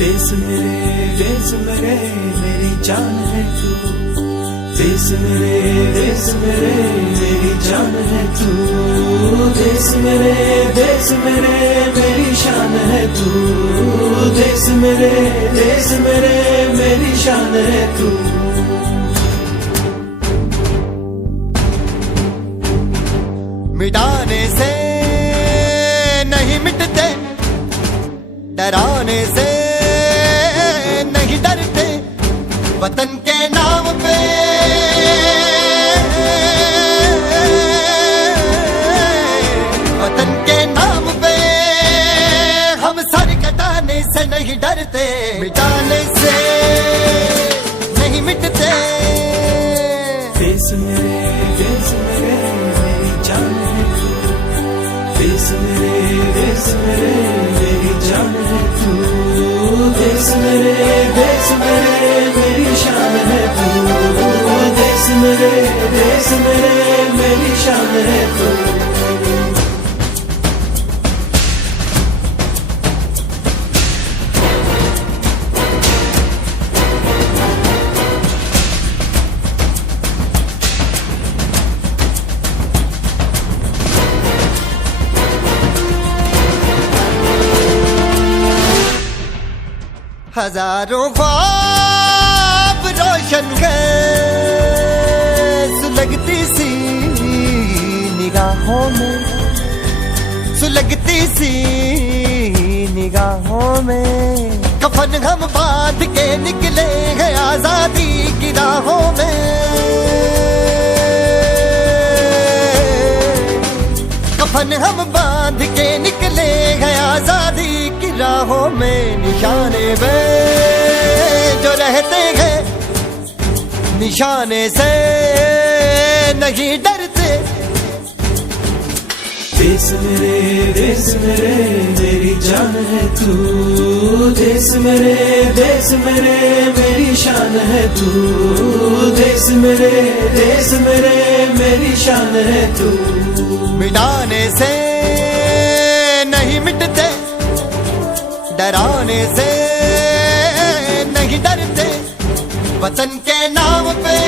देश मेरे मेरी जान है तू। देश मेरे मेरी जान है तू। देश मेरे मेरी शान है तू। देश मेरे मेरी शान है तू। मिटाने से नहीं मिटते, डराने से नहीं डरते, वतन के नाम पे वतन के नाम पे हम सर कटाने से नहीं डरते, मिटाने से नहीं मिटते। देश मेरे मेरी जान है तू। देश मेरे मेरी जान है तू। देश मेरे मेरी शान है तू। देश मेरे मेरी शान है तू। हजारों ख्वाब रोशन गए सुलगती सी निगाहों में, सुलगती सी निगाहों में। कफन हम बांध के निकले हैं आजादी की राहों में। कफन हम बांध के निकले हैं आजादी की राहों में। निशाने पे जो रहते हैं निशाने से नहीं डरते। देश मेरे मेरी जान है तू। देश मेरे मेरी शान है तू। देश मेरे मेरी शान है तू। मिटाने से नहीं मिटते, डराने से नहीं डरते, वतन के नाम पे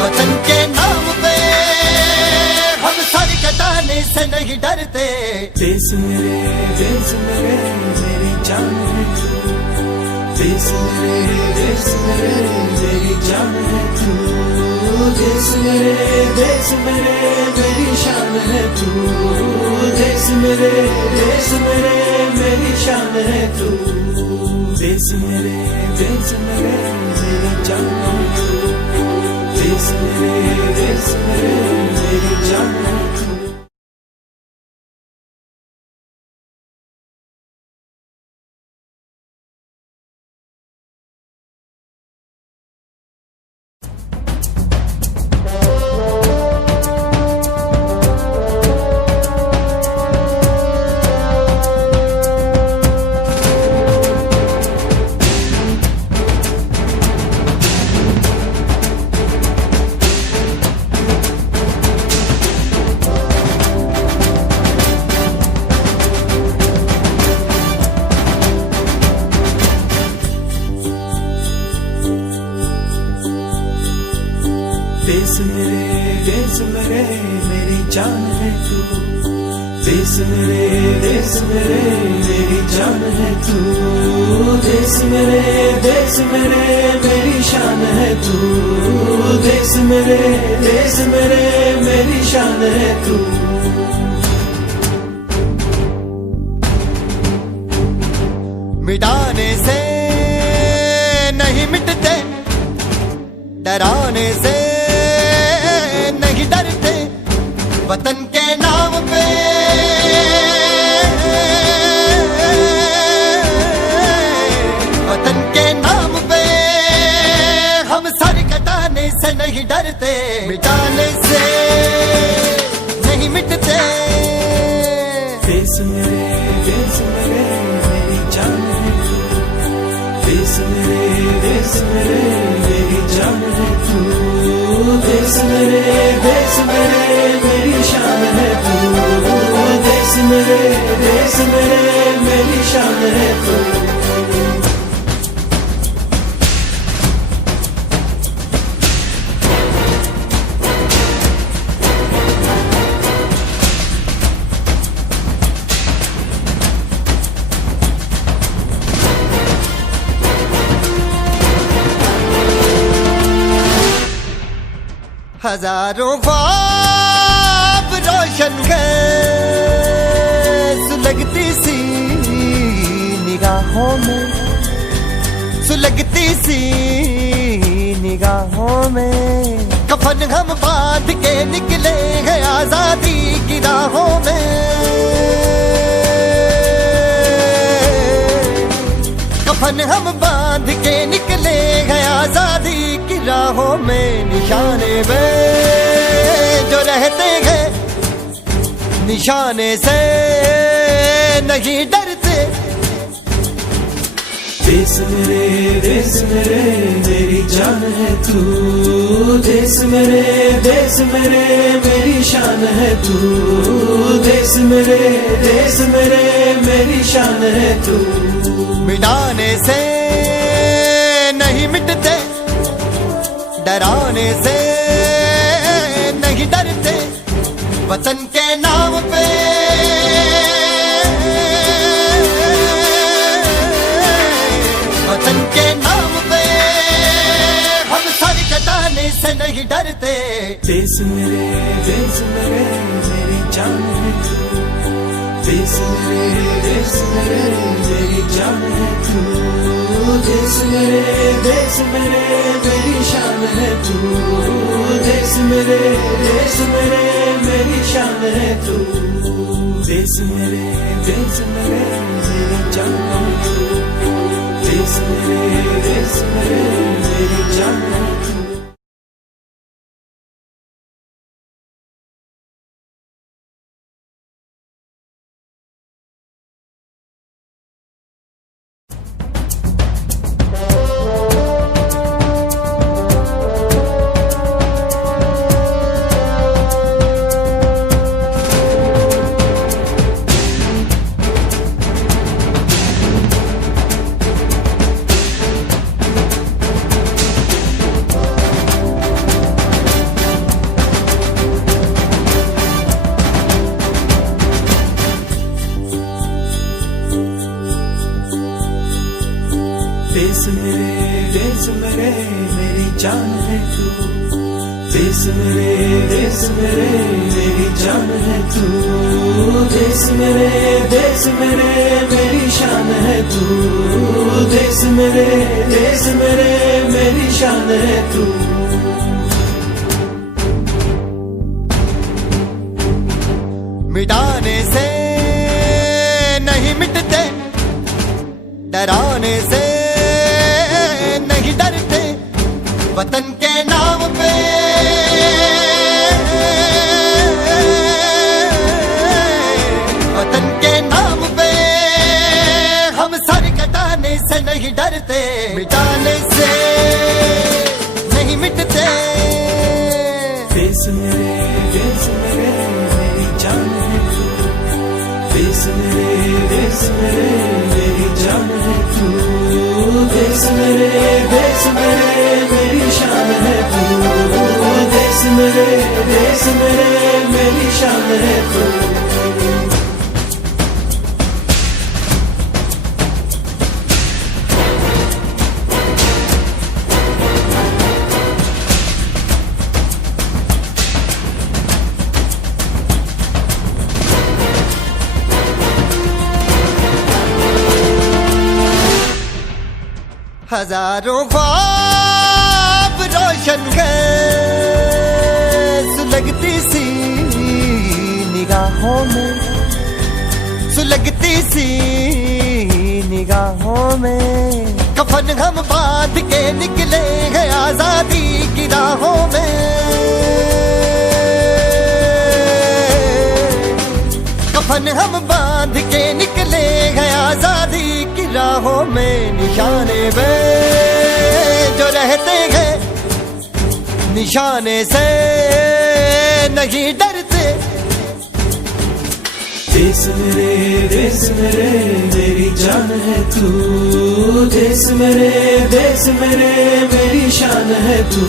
वतन के नाम पे हम सर कटाने से नहीं डरते। देश मेरे मेरी जान है तू। देश मेरे मेरी जान है तू। देश मेरे मेरी शान है तू। देश मेरे मेरी शान है तू। देश मेरे मेरी जान है तू। देश मेरे मेरी जान है तू। देश मेरे मेरी जान है तू। देश मेरे मेरी जान है तू। देश मेरे मेरी शान है तू। देश मेरे मेरी शान है तू। मिटाने से नहीं मिटते, डराने से नहीं डरते, वतन के नाम पे वतन के नाम पे हम सर कटाने से नहीं डरते, मिटाने से नहीं मिटते। देश मेरे मेरी जान है तू। देश मेरे मेरी जान है तू। देश मेरे मेरी शान है तू। मेरे मेरी शान है तू। हजारों ख्वाब रोशन गए सुलगती सी निगाहों में, सुलगती सी निगाहों में। कफन हम बांध के निकले हैं आजादी की राहों में। कफन हम बांध के निकले हैं आजादी की राहों में। निशाने में जो रहते हैं निशाने से नहीं डरते। देश मेरे मेरी जान है तू। देश मेरे मेरी शान है तू। देश मेरे मेरी शान है तू। मिटाने से नहीं मिटते, डराने से नहीं डरते। वतन के नाम पे वतन के नाम पे हम सर कटाने से नहीं डरते। देश मेरे मेरी जान है तू। देश मेरे मेरी जान है तू। देश मेरे मेरी शान है तू। देश मेरे मेरी शान है तू। देश मेरे मेरी जान है तू। देश मेरे मेरी जान है तू। देश मेरे मेरी जान है तू। देश मेरे मेरी जान है तू। देश मेरे मेरी शान है तू। देश मेरे मेरी शान है तू। मिटाने से नहीं मिटते, डराने से नहीं डरते। वतन के नाम पे वतन के नाम पे हम सर कटाने से नहीं डरते। मिटाने से नहीं मिटते। देश मेरे मेरी जान है तू। देश मेरे मेरी जान है तू। देश मेरे मेरी शान है तू। देश मेरे मेरी शान है तू। हजारों ख्वाब रोशन गए सुलगती सी निगाहों में, सुलगती सी निगाहों में। कफन हम बांध के निकले हैं आजादी की राहों में। कफन हम बांध के निकले हैं आजादी की राहों में। निशाने में जो रहते हैं निशाने से नहीं डरते। देश मेरे मेरी जान है तू, देश मेरे मेरी शान है तू,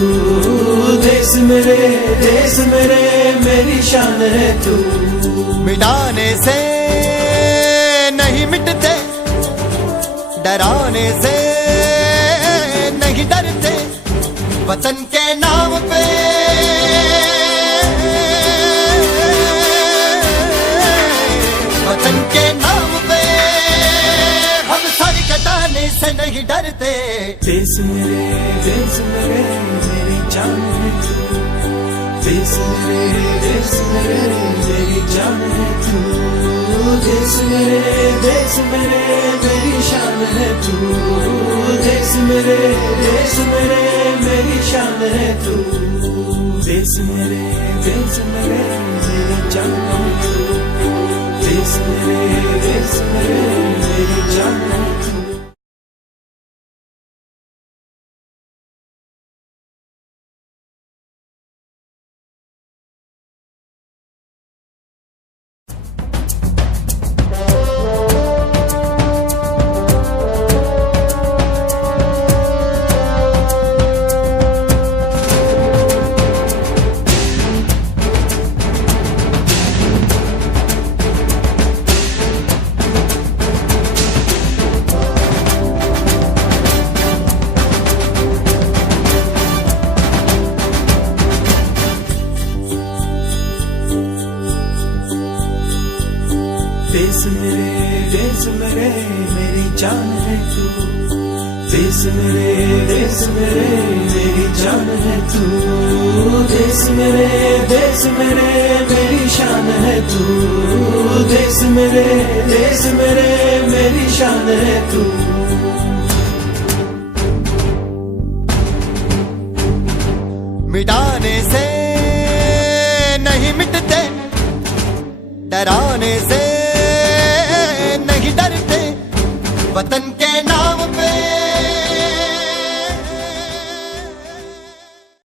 देश मेरे मेरी शान है तू। मिटाने से नहीं मिटते, डराने से नहीं डरते, वतन के नाम पे वतन के नाम पे हम सर कटाने से नहीं डरते। देश मेरे मेरी जान है तू, देश मेरे मेरी जान है तू, देश मेरे मेरी शान है तू, देश मेरे मेरी शान है तू। देश मेरे मेरी जान है तू, देश मेरे मेरी जान है तू। देश मेरे मेरी जान है तू, देश मेरे मेरी जान है तू, देश मेरे मेरी शान है तू, देश मेरे मेरी शान है तू। मिटाने से नहीं मिटते, डराने से नहीं डरते, वतन के नाम पे